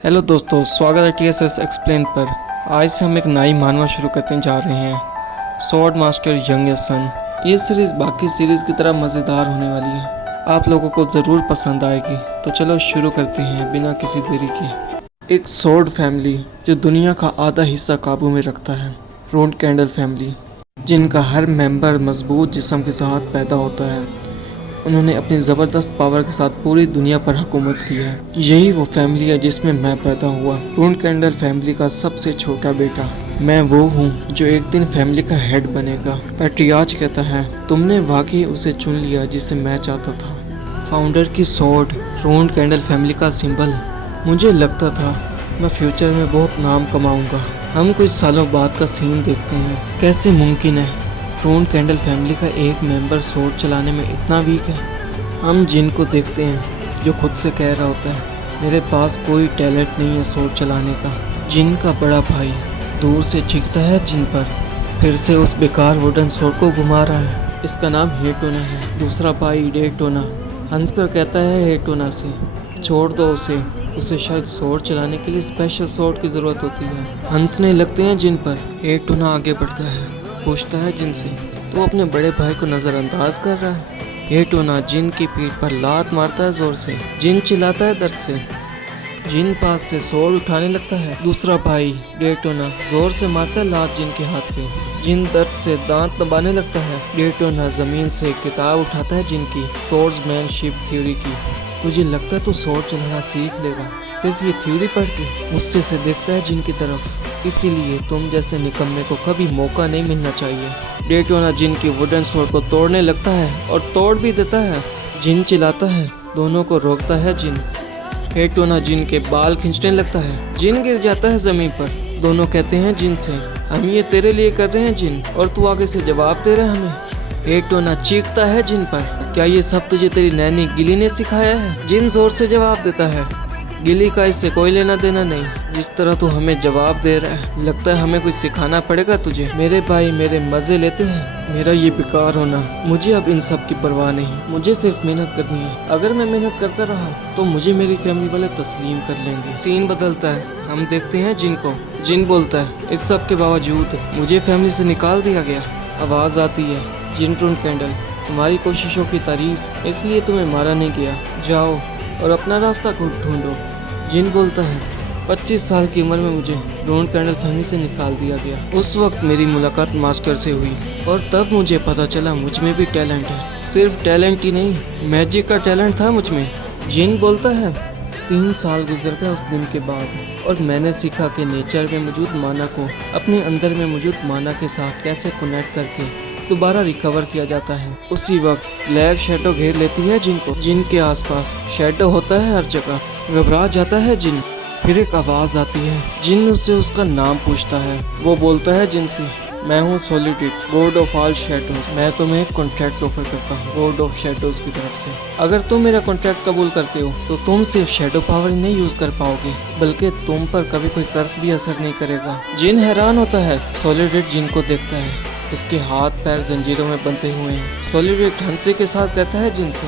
Hello दोस्तों, स्वागत है TSS एक्सप्लेन पर। आज से हम एक नई मानवा शुरू करने जा रहे हैं, स्वॉर्ड मास्टर यंगेस्ट सन। ये सीरीज़ बाकी सीरीज़ की तरह मज़ेदार होने वाली है, आप लोगों को ज़रूर पसंद आएगी। तो चलो शुरू करते हैं बिना किसी देरी के। एक स्वॉर्ड फैमिली जो दुनिया का आधा हिस्सा काबू में रखता है, रून कैंडल फैमिली, जिनका हर मेंबर मजबूत जिस्म के साथ पैदा होता है। उन्होंने अपनी ज़बरदस्त पावर के साथ पूरी दुनिया पर हुकूमत की है। यही वो फैमिली है जिसमें मैं पैदा हुआ, रून कैंडल फैमिली का सबसे छोटा बेटा। मैं वो हूँ जो एक दिन फैमिली का हेड बनेगा। पैट्रियार्च कहता है, तुमने वाकई उसे चुन लिया जिसे मैं चाहता था। फाउंडर की स्वॉर्ड, रून कैंडल फैमिली का सिंबल। मुझे लगता था मैं फ्यूचर में बहुत नाम कमाऊँगा। हम कुछ सालों बाद का सीन देखते हैं। कैसे मुमकिन है रून कैंडल फैमिली का एक मेंबर स्वॉर्ड चलाने में इतना वीक है। हम जिन को देखते हैं जो खुद से कह रहा होता है, मेरे पास कोई टैलेंट नहीं है स्वॉर्ड चलाने का। जिन का बड़ा भाई दूर से चीखता है जिन पर, फिर से उस बेकार वुडन स्वॉर्ड को घुमा रहा है। इसका नाम हेटोना है। दूसरा भाई डेटोना हंसकर कहता है हेटोना से, छोड़ दो उसे शायद स्वॉर्ड चलाने के लिए स्पेशल स्वॉर्ड की ज़रूरत होती है। हंसने लगते हैं जिन पर। हेटोना आगे बढ़ता है, पूछता है जिन से, तो अपने बड़े भाई को नज़रअंदाज कर रहा है। हेटोना जिन की पीठ पर लात मारता है जोर से। जिन चिल्लाता है दर्द से। जिन पास से स्वॉर्ड उठाने लगता है। दूसरा भाई डेटोना जोर से मारता है लात जिन के हाथ पे। जिन दर्द से दांत दबाने लगता है। डेटोना जमीन से किताब उठाता है जिन की, स्वॉर्ड्समैनशिप थ्योरी की। तुझे लगता है तू स्वॉर्ड चलाना सीख लेगा सिर्फ ये थ्योरी पढ़ के? गुस्से से देखता है जिन की तरफ। इसीलिए तुम जैसे निकम्मे को कभी मौका नहीं मिलना चाहिए। डेटोना जिन की वुडन स्वॉर्ड को तोड़ने लगता है और तोड़ भी देता है। जिन चिल्लाता है, दोनों को रोकता है जिन। हेटोना जिन के बाल खींचने लगता है। जिन गिर जाता है जमीन पर। दोनों कहते हैं जिन से, हम ये तेरे लिए कर रहे हैं जिन, और तू आगे से जवाब दे रहा है हमें। हेटोना चीखता है जिन पर, क्या ये सब तुझे तेरी नैनी गिली ने सिखाया है? जिन जोर से जवाब देता है, गिली का इससे कोई लेना देना नहीं। जिस तरह तू हमें जवाब दे रहा है, लगता है हमें कुछ सिखाना पड़ेगा तुझे। मेरे भाई मेरे मजे लेते हैं, मेरा ये बेकार होना। मुझे अब इन सब की परवाह नहीं, मुझे सिर्फ मेहनत करनी है। अगर मैं मेहनत करता रहा तो मुझे मेरी फैमिली वाले तस्लीम कर लेंगे। सीन बदलता है, हम देखते हैं जिन को। जिन बोलता है, इस सब के बावजूद मुझे फैमिली से निकाल दिया गया। आवाज़ आती है, जिन रून कैंडल, तुम्हारी कोशिशों की तारीफ, इसलिए तुम्हें मारा नहीं गया। जाओ और अपना रास्ता खुद ढूंढो। जिन बोलता है, 25 साल की उम्र में मुझे रून कैंडल फैमिली से निकाल दिया गया। उस वक्त मेरी मुलाकात मास्टर से हुई और तब मुझे पता चला मुझ में भी टैलेंट है। सिर्फ टैलेंट ही नहीं, मैजिक का टैलेंट था मुझ में। जिन बोलता है, 3 साल गुजर गए उस दिन के बाद और मैंने सीखा कि नेचर में मौजूद माना को अपने अंदर में मौजूद माना के साथ कैसे कनेक्ट करके दोबारा रिकवर किया जाता है। उसी वक्त ब्लैक शैडो घेर लेती है जिन को। जिन के आसपास शैडो होता है हर जगह। घबरा जाता है जिन। फिर एक आवाज़ आती है। जिन उससे उसका नाम पूछता है। वो बोलता है जिन से, मैं हूँ सॉलिडिट, गॉड ऑफ ऑल शैडोज। मैं तुम्हें एक कॉन्ट्रैक्ट ऑफर करता हूँ गॉड ऑफ शैडोज की तरफ से। अगर तुम मेरा कॉन्ट्रैक्ट कबूल करते हो तो तुम सिर्फ शैडो पावर नहीं यूज कर पाओगे, बल्कि तुम पर कभी कोई कर्स भी असर नहीं करेगा। जिन हैरान होता है। सॉलिडिट जिन को देखता है, उसके हाथ पैर जंजीरों में बंधे हुए हैं। सॉलिडिट हंसे के साथ कहता है जिन से,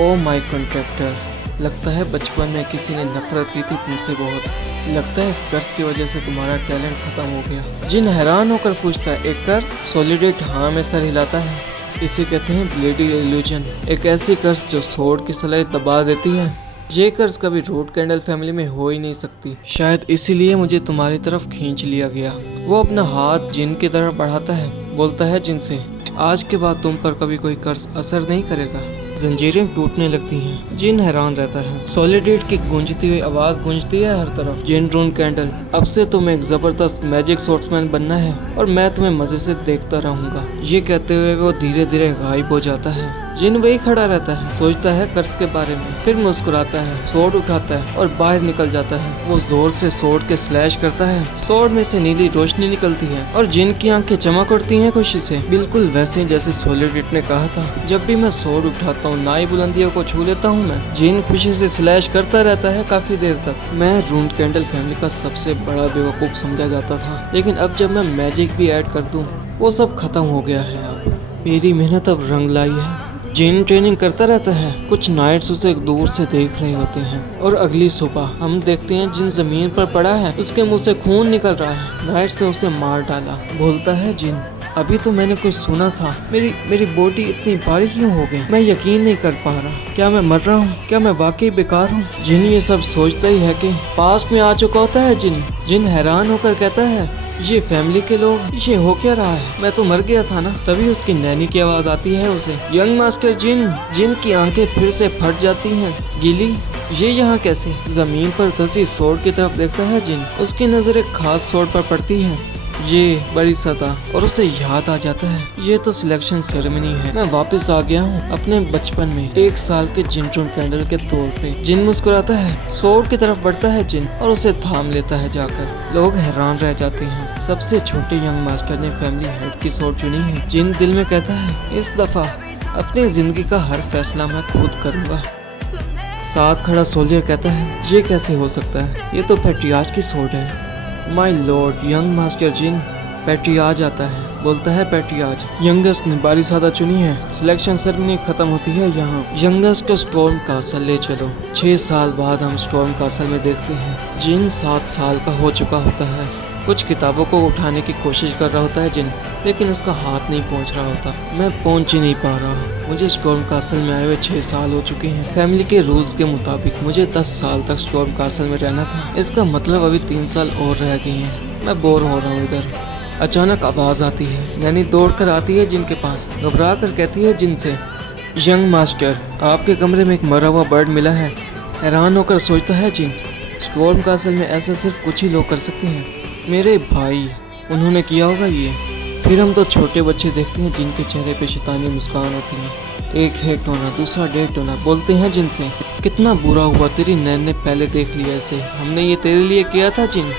ओ माय कॉन्ट्रैक्टर, लगता है बचपन में किसी ने नफरत की थी तुमसे बहुत। लगता है इस कर्ज की वजह से तुम्हारा टैलेंट खत्म हो गया। जिन हैरान होकर पूछता है, एक कर्ज? सॉलिडिट हाँ में सर हिलाता है। इसे कहते हैं ब्लेडी इल्यूजन, एक ऐसी कर्ज जो स्वॉर्ड की सलाइट दबा देती है। ये कर्ज कभी रून कैंडल फैमिली में हो ही नहीं सकती। शायद इसीलिए मुझे तुम्हारी तरफ खींच लिया गया। वो अपना हाथ जिन की तरफ बढ़ाता है, बोलता है जिन से, आज के बाद तुम पर कभी कोई कर्ज असर नहीं करेगा। जंजीरें टूटने लगती हैं। जिन हैरान रहता है। सॉलिडिट की गूंजती हुई आवाज गूंजती है हर तरफ। जिन रून कैंडल, अब से तुम्हें एक जबरदस्त मैजिक स्वॉर्ड्समैन बनना है और मैं तुम्हें मजे से देखता रहूंगा। ये कहते हुए वो धीरे धीरे गायब हो जाता है। जिन वही खड़ा रहता है, सोचता है कर्ज के बारे में, फिर मुस्कुराता है, स्वॉर्ड उठाता है और बाहर निकल जाता है। वो जोर से स्वॉर्ड के स्लैश करता है। स्वॉर्ड में से नीली रोशनी निकलती है और जिन की आंखें चमक उठती हैं खुशी से, बिल्कुल वैसे जैसे सॉलिडिट ने कहा था। जब भी मैं स्वॉर्ड उठाता हूँ, नई बुलंदियों को छू लेता हूँ मैं। जिन खुशी से स्लैश करता रहता है काफी देर तक। मैं रून कैंडल फैमिली का सबसे बड़ा बेवकूफ समझा जाता था, लेकिन अब जब मैं मैजिक भी ऐड कर दूं, वो सब खत्म हो गया है। अब मेरी मेहनत अब रंग लाई है। जिन ट्रेनिंग करता रहता है। कुछ नाइट्स उसे दूर से देख रहे होते हैं और अगली सुबह हम देखते हैं जिन जमीन पर पड़ा है उसके मुंह से खून निकल रहा है। नाइट्स ने उसे मार डाला। बोलता है जिन, अभी तो मैंने कुछ सुना था, मेरी बॉडी इतनी भारी क्यों हो गई? मैं यकीन नहीं कर पा रहा। क्या मैं मर रहा हूँ? क्या मैं वाकई बेकार हूँ? जिन ये सब सोचता ही है कि पास्ट में आ चुका होता है जिन हैरान होकर कहता है, ये फैमिली के लोग, ये हो क्या रहा है? मैं तो मर गया था ना। तभी उसकी नैनी की आवाज आती है उसे। यंग मास्टर जिन की आंखें फिर से फट जाती हैं। गिली, ये यहाँ कैसे? जमीन पर धसी सोर्ड की तरफ देखता है जिन। उसकी नजर एक खास सोर्ड पर पड़ती है, ये बड़ी सतह, और उसे याद आ जाता है ये तो सिलेक्शन सेरेमनी है। मैं वापस आ गया हूँ अपने बचपन में, 1 साल के जिंटून कैंडल के तौर पे। जिन मुस्कुराता है, सोर्ड की तरफ बढ़ता है जिन और उसे थाम लेता है जाकर। लोग हैरान रह जाते हैं। सबसे छोटे यंग मास्टर ने फैमिली हेड की सोर्ड चुनी है। जिन दिल में कहता है, इस दफा अपनी जिंदगी का हर फैसला मैं खुद करूँगा। साथ खड़ा सोल्जर कहता है, ये कैसे हो सकता है? ये तो पैट्रियार्च की सोर्ड है। My lord, young master Jin. Patriarch आता है। बोलता है, पैट्रियार्च, यंगेस्ट ने बारी सादा चुनी है। सिलेक्शन सेरेमनी खत्म होती है यहाँ। यंगेस्ट को स्टॉर्म कासल ले चलो। 6 साल बाद हम स्टॉर्म कासल में देखते हैं जिन 7 साल का हो चुका होता है। कुछ किताबों को उठाने की कोशिश कर रहा होता है जिन, लेकिन उसका हाथ नहीं पहुंच रहा होता। मैं पहुंच ही नहीं पा रहा। मुझे स्टॉर्म कासल में आए हुए 6 साल हो चुके हैं। फैमिली के रूल्स के मुताबिक मुझे 10 साल तक स्टॉर्म कासल में रहना था। इसका मतलब अभी 3 साल और रह गए हैं। मैं बोर हो रहा हूँ इधर। अचानक आवाज आती है। नैनी दौड़ कर आती है जिन के पास। घबरा कर कहती है जिन से, यंग मास्टर, आपके कमरे में एक मरा हुआ बर्ड मिला है। हैरान होकर सोचता है जिन, स्टॉर्म कासल में ऐसा सिर्फ कुछ ही लोग कर सकते हैं। मेरे भाई, उन्होंने किया होगा ये। फिर हम 2 छोटे बच्चे देखते हैं जिनके चेहरे पे शैतानी मुस्कान होती है। एक है टोना, दूसरा डे टोना। बोलते हैं जिनसे, कितना बुरा हुआ, तेरी नैन ने पहले देख लिया इसे। हमने ये तेरे लिए किया था जिन।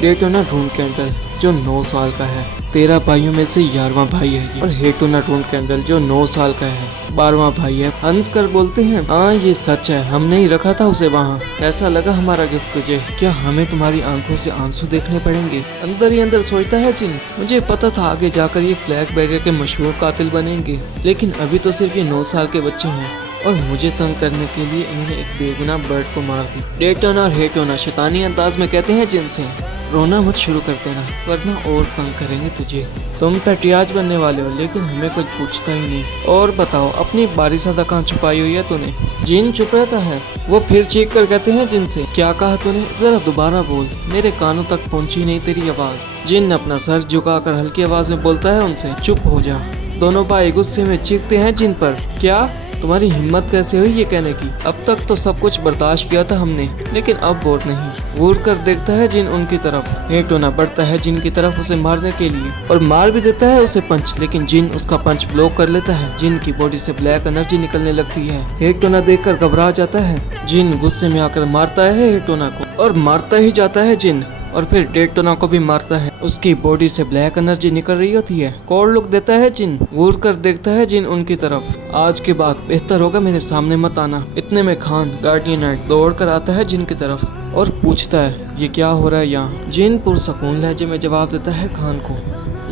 डे टोना रून कैंडल, जो 9 साल का है। 13 भाइयों में से 11वां भाई है ये। और हेटोना रून कैंडल, जो 9 साल का है, 12वां भाई है। हंस कर बोलते हैं, हाँ ये सच है, हमने ही रखा था उसे वहाँ। कैसा लगा हमारा गिफ्ट तुझे? क्या हमें तुम्हारी आंखों से आंसू देखने पड़ेंगे? अंदर ही अंदर सोचता है जिन, मुझे पता था आगे जाकर ये फ्लैग बैरियर के मशहूर कातिल बनेंगे, लेकिन अभी तो सिर्फ ये 9 साल के बच्चे हैं और मुझे तंग करने के लिए इन्होंने एक बेगुनाह बर्ड को मार दी। डेटोना और हेटोना शैतानी अंदाज में कहते हैं जिन से, रोना मत शुरू कर देना वरना और तंग करेंगे तुझे। तुम पैट्रियार्च बनने वाले हो, लेकिन हमें कुछ पूछता ही नहीं। और बताओ, अपनी बारी सादा कहाँ छुपाई हुई है तूने? जिन चुप रहता है। वो फिर चीख कर कहते हैं जिन से, क्या कहा तूने? जरा दोबारा बोल, मेरे कानों तक पहुंची नहीं तेरी आवाज। जिन अपना सर झुकाकर हल्की आवाज में बोलता है उनसे, चुप हो जा। दोनों भाई गुस्से में चीखते हैं जिन पर, क्या तुम्हारी हिम्मत कैसे हुई ये कहने की? अब तक तो सब कुछ बर्दाश्त किया था हमने, लेकिन अब और नहीं। घूर कर देखता है जिन उनकी तरफ। हेटोना बढ़ता है जिन की तरफ उसे मारने के लिए और मार भी देता है उसे पंच, लेकिन जिन उसका पंच ब्लॉक कर लेता है। जिन की बॉडी से ब्लैक एनर्जी निकलने लगती है। हेटोना देखकर घबरा जाता है। जिन गुस्से में आकर मारता है हेटोना को और मारता ही जाता है जिन, और फिर डेटोना को भी मारता है। उसकी बॉडी से ब्लैक एनर्जी निकल रही होती है। कोल्ड लुक देता है जिन। घूर कर देखता है जिन उनकी तरफ। आज के बाद बेहतर होगा मेरे सामने मत आना। इतने में खान गार्डियन नाइट दौड़ कर आता है जिन की तरफ और पूछता है, ये क्या हो रहा है यहाँ? जिन पुरसकून लहजे में जवाब देता है खान को,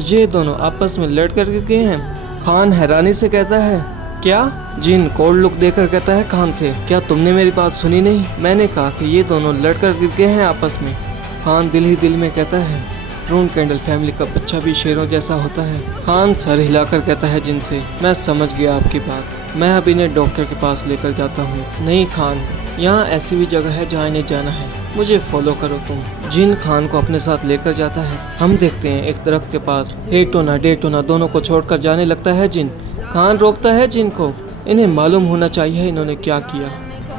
ये दोनों आपस में लड़ कर गिर गए हैं। खान हैरानी से कहता है, क्या? जिन कोल्ड लुक देकर कहता है खान से, क्या तुमने मेरी बात सुनी नहीं? मैंने कहा कि ये दोनों लड़कर गिर गए हैं आपस में। खान दिल ही दिल में कहता है, रून कैंडल फैमिली का बच्चा भी शेरों जैसा होता है। खान सर हिलाकर कहता है जिन से, मैं समझ गया आपकी बात, मैं अब इन्हें डॉक्टर के पास लेकर जाता हूँ। नहीं खान, यहाँ ऐसी भी जगह है जहाँ इन्हें जाना है, मुझे फॉलो करो तुम। जिन खान को अपने साथ लेकर जाता है। हम देखते हैं एक दरख्त के पास हेटोना डेटोना दोनों को छोड़कर जाने लगता है जिन। खान रोकता है जिन को, इन्हें मालूम होना चाहिए इन्होंने क्या किया।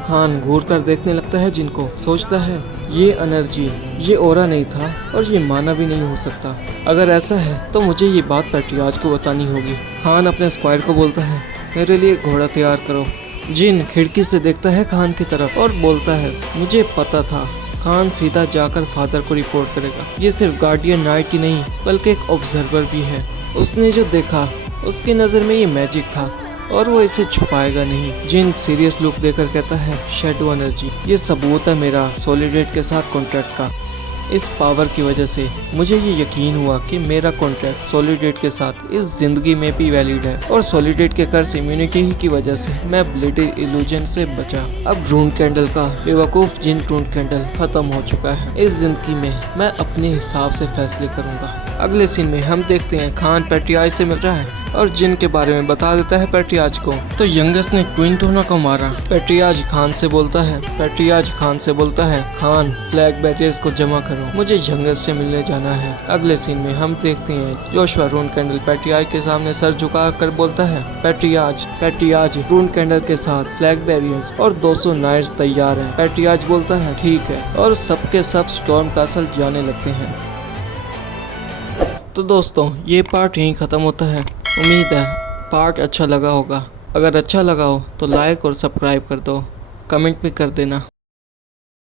खान घूर कर देखने लगता है जिनको। सोचता है, ये एनर्जी, ये ओरा नहीं था और ये माना भी नहीं हो सकता। अगर ऐसा है तो मुझे ये बात पैट्रियार्च को बतानी होगी। खान अपने स्क्वायर को बोलता है, मेरे लिए घोड़ा तैयार करो। जिन खिड़की से देखता है खान की तरफ और बोलता है, मुझे पता था। खान सीधा जाकर फादर को रिपोर्ट करेगा। ये सिर्फ गार्डियन नाइट ही नहीं बल्कि एक ऑब्जर्वर भी है। उसने जो देखा उसकी नज़र में ये मैजिक था और वो इसे छुपाएगा नहीं। जिन सीरियस लुक देकर कहता है, शैडो एनर्जी, ये सबूत है मेरा सॉलिडेट के साथ कॉन्ट्रैक्ट का। इस पावर की वजह से मुझे ये यकीन हुआ कि मेरा कॉन्ट्रैक्ट सॉलिडेट के साथ इस जिंदगी में भी वैलिड है और सॉलिडेट के कर्स इम्यूनिटी की वजह से मैं ब्लेडेड इल्यूजन से बचा। अब रून कैंडल का बेवकूफ जिन रून कैंडल खत्म हो चुका है। इस जिंदगी में मैं अपने हिसाब से फैसले करूंगा। अगले सीन में हम देखते हैं खान पेट्रियाज से मिल रहा है और जिन के बारे में बता देता है पेट्रियाज को। तो यंगेस्ट ने क्वीन टोना को मारा। पेट्रियाज खान से बोलता है खान फ्लैग बैरियर्स को जमा करो, मुझे यंगेस्ट से मिलने जाना है। अगले सीन में हम देखते हैं जोशुआ रून कैंडल पेट्रियाज के सामने सर झुका कर बोलता है पेट्रियाज रून कैंडल के साथ फ्लैग बैरियर्स और 200 नाइट्स तैयार हैं। पेट्रियाज बोलता है ठीक है और सबके सब स्टॉर्म कासल जाने लगते हैं। तो दोस्तों ये पार्ट यहीं ख़त्म होता है। उम्मीद है पार्ट अच्छा लगा होगा। अगर अच्छा लगा हो तो लाइक और सब्सक्राइब कर दो, कमेंट भी कर देना।